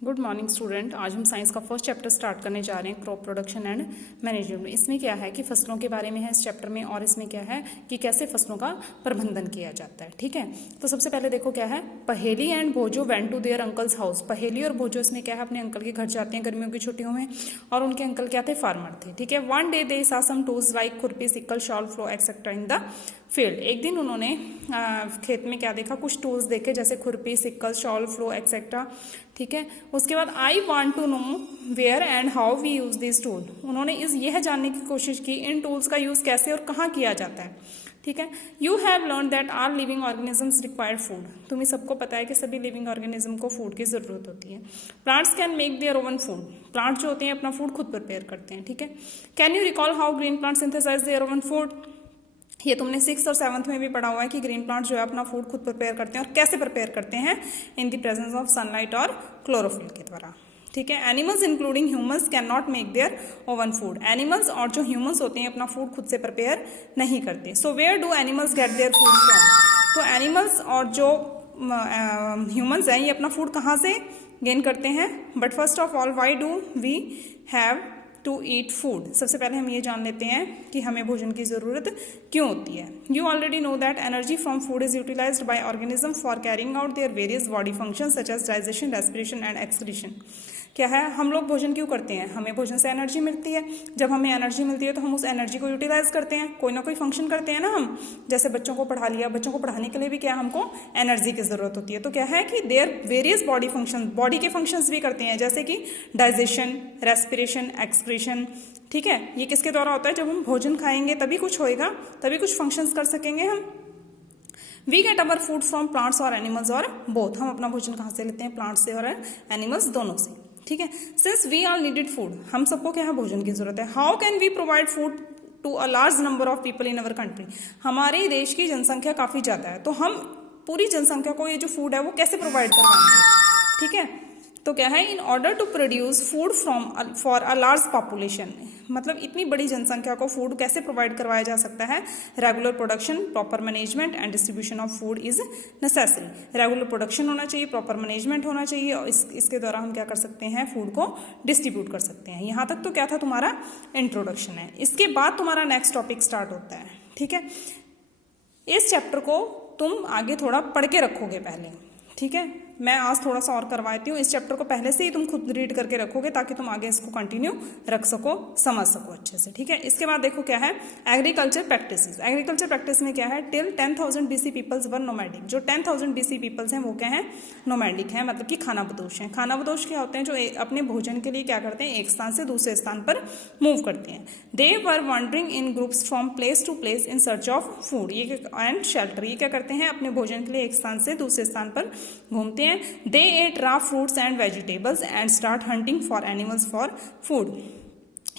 Good morning student. आज हम science का फर्स्ट चैप्टर स्टार्ट करने जा रहे हैं, क्रॉप प्रोडक्शन एंड मैनेजमेंट। इसमें क्या है कि फसलों के बारे में है इस चैप्टर में, और इसमें क्या है कि कैसे फसलों का प्रबंधन किया जाता है। ठीक है, तो सबसे पहले देखो क्या है, Paheli and Bhojo went to their uncle's house. Paheli और भोजो इसमें क्या है, अपने अंकल के घर जाते हैं गर्मियों की छुट्टियों में, और उनके अंकल क्या थे, फार्मर थे। ठीक है, वन डे दे सा सम टूल्स लाइक खुरपी, sickle, shawl, flow etcetera in the field. एक दिन उन्होंने खेत में क्या देखा, कुछ टूल्स देखे जैसे खुरपी, सिकल, शॉल, फ्लो एक्सेट्रा। ठीक है, उसके बाद I want to know where and how we use this tool. उन्होंने यह जानने की कोशिश की इन टूल्स का यूज कैसे और कहाँ किया जाता है। ठीक है, you have learn that are living organisms required food. तुम्हें सबको पता है कि सभी लिविंग ऑर्गेनिज्म को फूड की जरूरत होती है। Plants can make their own food. Plants जो होते हैं अपना फूड खुद प्रिपेयर करते हैं। ठीक है, can you recall how green plant synthesize their own food. ये तुमने 6th और 7th में भी पढ़ा हुआ है कि ग्रीन प्लांट जो है अपना फूड खुद प्रिपेयर करते हैं, और कैसे प्रिपेयर करते हैं, in the presence of sunlight और क्लोरोफिल के द्वारा। ठीक है, animals including humans can not make their own food. Animals और जो ह्यूमंस होते हैं अपना फूड खुद से प्रिपेयर नहीं करते। So where do animals get their food from. तो एनिमल्स और जो ह्यूमंस हैं ये अपना फूड कहाँ से गेन करते हैं। But first of all why do we have to eat food. सबसे पहले हम ये जान लेते हैं कि हमें भोजन की जरूरत क्यों होती है। You already know that energy from food is utilized by organism for carrying out their various body functions such as digestion, respiration and excretion. क्या है, हम लोग भोजन क्यों करते हैं, हमें भोजन से एनर्जी मिलती है। जब हमें एनर्जी मिलती है तो हम उस एनर्जी को यूटिलाइज करते हैं, कोई ना कोई फंक्शन करते हैं ना हम। जैसे बच्चों को पढ़ा लिया, बच्चों को पढ़ाने के लिए भी क्या हमको एनर्जी की जरूरत होती है। तो क्या है कि their various body function, body के फंक्शंस भी करते हैं, जैसे कि डाइजेशन, रेस्पिरेशन, एक्सक्रीशन। ठीक है, ये किसके द्वारा होता है, जब हम भोजन खाएंगे तभी कुछ होएगा, तभी कुछ फंक्शंस कर सकेंगे हम। We get our food from plants और एनिमल्स और बोथ। हम अपना भोजन कहाँ से लेते हैं, प्लांट्स से और एनिमल्स दोनों से। ठीक है, since we are needed food, हम सबको क्या है, भोजन की जरूरत है। How can we provide food to a large number of people in our country. हमारे देश की जनसंख्या काफी ज्यादा है, तो हम पूरी जनसंख्या को ये जो फूड है वो कैसे प्रोवाइड करवाएंगे। ठीक है, तो क्या है, in order to produce food from for a large population, मतलब इतनी बड़ी जनसंख्या को फूड कैसे प्रोवाइड करवाया जा सकता है। Regular production, proper management and distribution of food is necessary. Regular production होना चाहिए, प्रॉपर मैनेजमेंट होना चाहिए, और इसके द्वारा हम क्या कर सकते हैं, फूड को डिस्ट्रीब्यूट कर सकते हैं। यहाँ तक तो क्या था, तुम्हारा इंट्रोडक्शन है। इसके बाद तुम्हारा नेक्स्ट टॉपिक स्टार्ट होता है। ठीक है, इस चैप्टर को तुम आगे थोड़ा पढ़ के रखोगे पहले। ठीक है, मैं आज थोड़ा सा और करवाती हूँ। इस चैप्टर को पहले से ही तुम खुद रीड करके रखोगे ताकि तुम आगे इसको कंटिन्यू रख सको, समझ सको अच्छे से। ठीक है, इसके बाद देखो क्या है, एग्रीकल्चर प्रैक्टिसेस। एग्रीकल्चर प्रैक्टिस में क्या है, टिल 10,000 BC पीपल्स वर नोमैडिक। जो 10,000 BC पीपल्स हैं वो क्या है, नोमैडिक हैं, मतलब कि खानाबदोश हैं। खानाबदोश क्या होते हैं, जो अपने भोजन के लिए क्या करते हैं, एक स्थान से दूसरे स्थान पर मूव करते हैं। They were wandering in groups from place to place in search of food and shelter. ये क्या करते हैं, अपने भोजन के लिए एक स्थान से दूसरे स्थान पर घूमते हैं। They ate raw fruits and vegetables and start hunting for animals for food.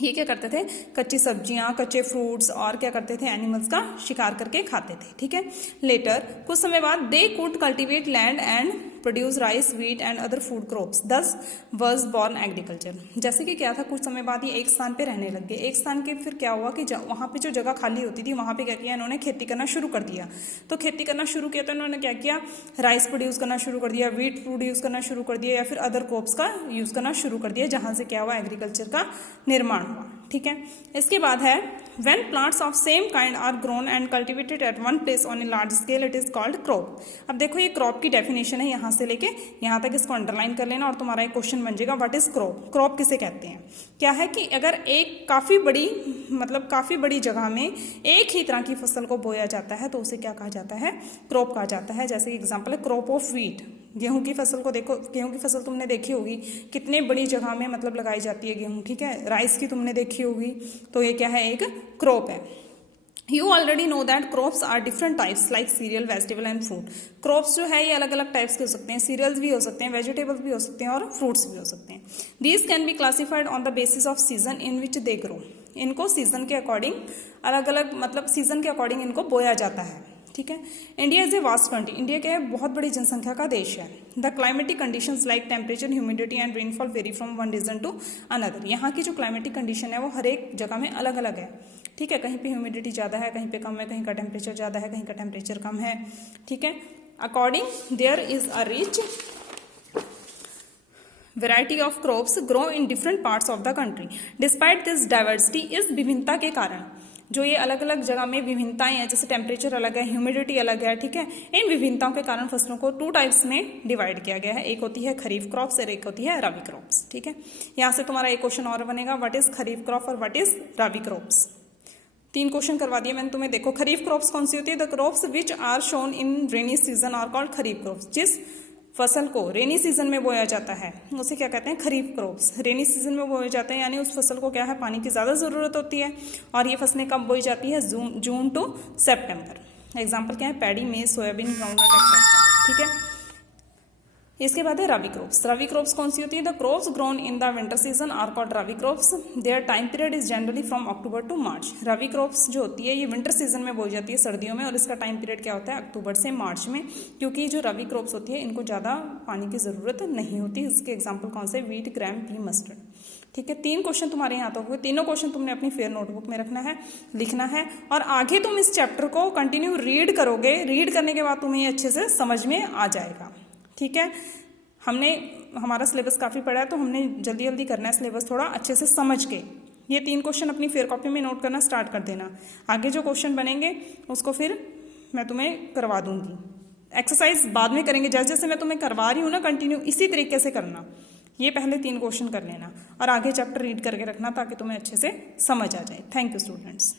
ये क्या करते थे, कच्ची सब्जियां, कच्चे फ्रूट्स और क्या करते थे, एनिमल्स का शिकार करके खाते थे। ठीक है, लेटर कुछ समय बाद they could cultivate land and produce rice, wheat and other food crops, दस वॉज बॉर्न एग्रीकल्चर। जैसे कि क्या था, कुछ समय बाद ये एक स्थान पे रहने लग गए। एक स्थान के फिर क्या हुआ कि वहां पे जो जगह खाली होती थी वहां पे क्या किया, इन्होंने खेती करना शुरू कर दिया। तो खेती करना शुरू किया तो इन्होंने क्या किया, राइस प्रोड्यूस करना शुरू कर दिया, व्हीट प्रोड्यूस करना शुरू कर दिया, या फिर अदर क्रॉप्स का यूज करना शुरू कर दिया, जहां से क्या हुआ, एग्रीकल्चर का निर्माण हुआ। ठीक है, इसके बाद है when plants of same kind are grown and cultivated at one place on a large scale it is called crop। अब देखो ये क्रॉप की डेफिनेशन है, यहाँ से लेके यहाँ तक इसको अंडरलाइन कर लेना और तुम्हारा एक क्वेश्चन बन जाएगा, व्हाट इज क्रॉप। क्रॉप किसे कहते हैं, क्या है कि अगर एक काफी बड़ी जगह में एक ही तरह की फसल को बोया जाता है तो उसे क्या कहा जाता है, क्रॉप कहा जाता है। जैसे एग्जाम्पल है क्रॉप ऑफ व्हीट। गेहूं की फसल को देखो, गेहूं की फसल तुमने देखी होगी कितने बड़ी जगह में मतलब लगाई जाती है गेहूं। ठीक है, राइस की तुमने देखी होगी, तो ये क्या है, एक क्रॉप है। You already know that crops are different types like cereal, vegetable and fruit। crops जो है ये अलग अलग टाइप्स के हो सकते हैं, सीरियल्स भी हो सकते हैं, वेजिटेबल्स भी हो सकते हैं और फ्रूट्स भी हो सकते हैं। These can be classified on the basis of season in which they grow। इनको सीजन के अकॉर्डिंग अलग अलग, मतलब सीजन के अकॉर्डिंग इनको बोया जाता है। ठीक है, India is a vast country. India क्या है, बहुत बड़ी जनसंख्या का देश है। The climatic conditions like temperature, humidity and rainfall vary from one region to another. यहाँ की जो क्लाइमेटिक कंडीशन है वो हर एक जगह में अलग अलग है। ठीक है, कहीं पे ह्यूमिडिटी ज़्यादा है, कहीं पे कम है, कहीं का टेम्परेचर ज़्यादा है, कहीं का टेम्परेचर कम है। ठीक है, according there is a rich variety of crops grow in different parts of the country despite this diversity, इस विभिन्नता के कारण, जो ये अलग अलग जगह में विभिन्नताएं हैं, जैसे टेम्परेचर अलग है, ह्यूमिडिटी अलग है, ठीक है, इन विभिन्नताओं के कारण फसलों को 2 टाइप्स में डिवाइड किया गया है। एक होती है खरीफ क्रॉप्स और एक होती है रबी क्रॉप्स, ठीक है। यहाँ से तुम्हारा एक क्वेश्चन और बनेगा, व्हाट इज खरीफ क्रॉप और what is rabi crops. 3 question करवा दिए मैंने तुम्हें। देखो, खरीफ क्रॉप्स कौन सी होती है? The crops which are sown in rainy season are called kharif crops. जिस फसल को रेनी सीजन में बोया जाता है उसे क्या कहते हैं? खरीफ क्रॉप्स। रेनी सीजन में बोए जाते हैं, यानी उस फसल को क्या है, पानी की ज़्यादा ज़रूरत होती है। और ये फसलें कब बोई जाती है? जून टू सितंबर। एग्जाम्पल क्या है? पैडी, मेज, सोयाबीन, ग्राउंडनट एक्सेट्रा, ठीक है। इसके बाद है रबी क्रॉप्स। रबी क्रॉप्स कौन सी होती है? The crops grown in the winter season are called rabi crops. Their time period is generally from October to March. Rabi crops जो होती है ये विंटर सीजन में बोई जाती है, सर्दियों में, और इसका टाइम पीरियड क्या होता है? अक्टूबर से मार्च में, क्योंकि जो रबी क्रॉप्स होती है इनको ज़्यादा पानी की ज़रूरत नहीं होती। इसके एग्जाम्पल कौन से? वीट, ग्राम, पी, मस्टर्ड, ठीक है। 3 क्वेश्चन तुम्हारे यहाँ तक हुए। तीनों क्वेश्चन तुमने अपनी फेयर नोटबुक में रखना है, लिखना है, और आगे तुम इस चैप्टर को कंटिन्यू रीड करोगे। रीड करने के बाद तुम्हें अच्छे से समझ में आ जाएगा, ठीक है। हमारा सिलेबस काफ़ी पड़ा है, तो हमने जल्दी जल्दी करना है सिलेबस थोड़ा अच्छे से समझ के। ये 3 क्वेश्चन अपनी फेयर कॉपी में नोट करना स्टार्ट कर देना। आगे जो क्वेश्चन बनेंगे उसको फिर मैं तुम्हें करवा दूंगी। एक्सरसाइज बाद में करेंगे, जैसे जैसे मैं तुम्हें करवा रही हूँ ना, कंटिन्यू इसी तरीके से करना। ये पहले 3 क्वेश्चन कर लेना और आगे चैप्टर रीड करके रखना ताकि तुम्हें अच्छे से समझ आ जाए। Thank you students.